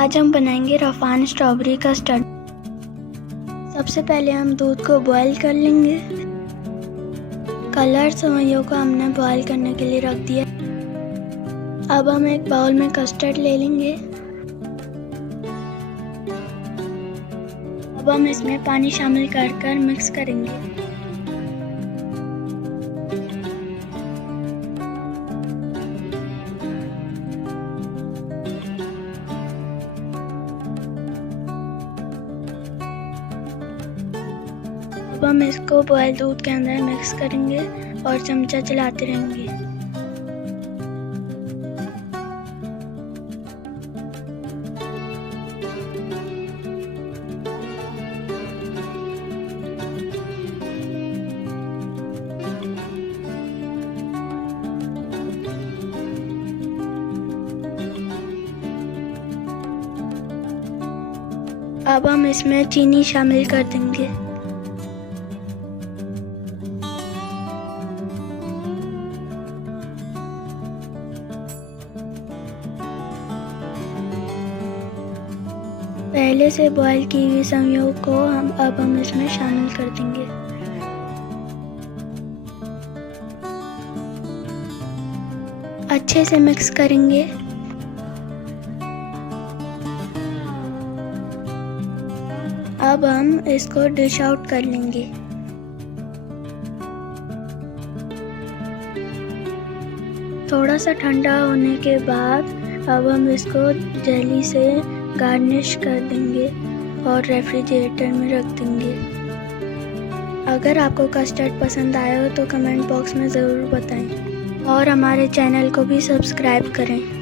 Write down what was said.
आज हम बनाएंगे रफान स्ट्रॉबेरी कस्टर्ड। सबसे पहले हम दूध को बॉईल कर लेंगे। कलर सेवइयों को हमने बॉईल करने के लिए रख दिया। अब हम एक बाउल में कस्टर्ड ले लेंगे। अब हम इसमें पानी शामिल कर मिक्स करेंगे। अब हम इसको बॉयल दूध के अंदर मिक्स करेंगे और चमचा चलाते रहेंगे। अब हम इसमें चीनी शामिल कर देंगे। पहले से बॉईल की हुई सेवइयों को अब हम इसमें शामिल कर देंगे। अच्छे से मिक्स करेंगे। अब हम इसको डिश आउट कर लेंगे। थोड़ा सा ठंडा होने के बाद अब हम इसको जेली से गार्निश कर देंगे और रेफ्रिजरेटर में रख देंगे। अगर आपको कस्टर्ड पसंद आया हो तो कमेंट बॉक्स में ज़रूर बताएं और हमारे चैनल को भी सब्सक्राइब करें।